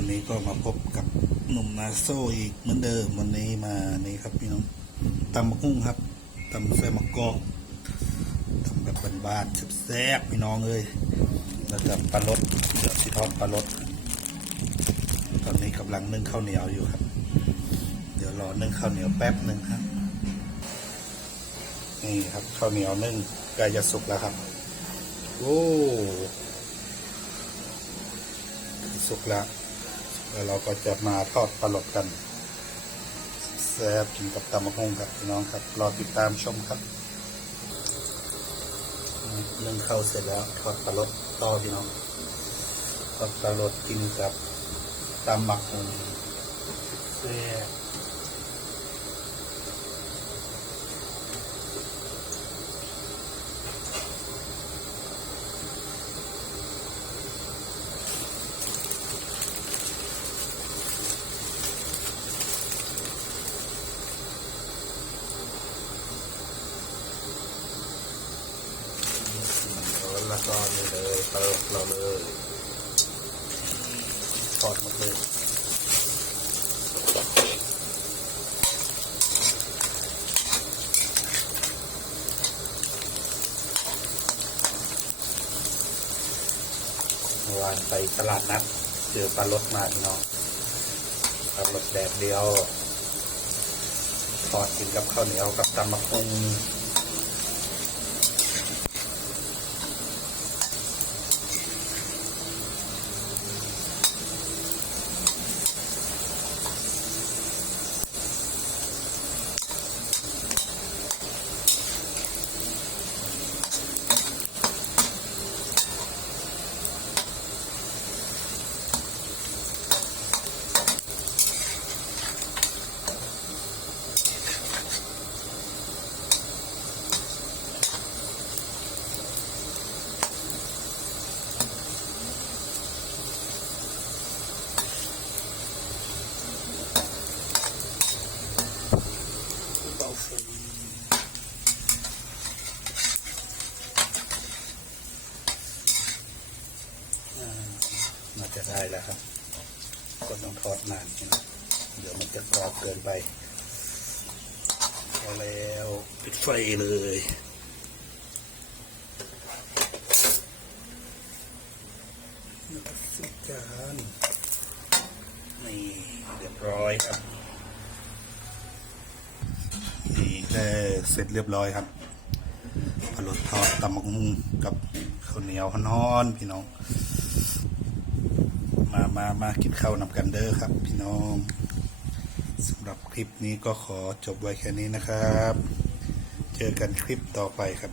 วันนี้ก็มาพบกับหนุ่มนาโซอีกเหมือนเดิมวันนี้มานี่ครับพี่น้องตำมะกุ้งครับตำใส่มะกอกตำแบบบ้านๆแซ่บๆพี่น้องเอ้ยแล้วก็ปลารสเดี๋ยวสิทอดปลารสตอนนี้กำลังนึ่งข้าวเหนียวอยู่ครับ เดี๋ยวรอนึ่งข้าวเหนียวแป๊บหนึ่งครับนี่ครับข้าวเหนียวนึ่งใกล้จะสุกแล้วครับ โอ้สุกแล้ว แล้วเราก็จะมาทอดปลาหลดกันแซ่บกินกับตำมะฮงครับพี่น้องครับรอติดตามชมครับนึ่งข้าวเสร็จแล้วทอดปลาหลดต่อพี่น้องทอดปลาหลดกินกับตำหมักฮงแซ่บ แล้วก็นี่เลยติมเราเลยทอดหมดเลยวานไปตลาดนัดเจอปลารสมาพี่น้องปลารสแดดเดียวทอดกินกับข้าวเหนียวกับตำมะพุง จะได้แล้วครับ ก็ต้องทอดนานนะเดี๋ยวมันจะกรอบเกินไปพอแล้วปิดไฟเลยแล้วก็สิจานนี่เรียบร้อยครับนี่ได้เสร็จเรียบร้อยครับปลดทอดตำมะมุงกับข้าวเหนียวฮ้อนๆพี่น้อง มามามากินข้าวนำกันเด้อครับ พี่น้องสำหรับคลิปนี้ก็ขอจบไว้แค่นี้นะครับ เจอกันคลิปต่อไปครับ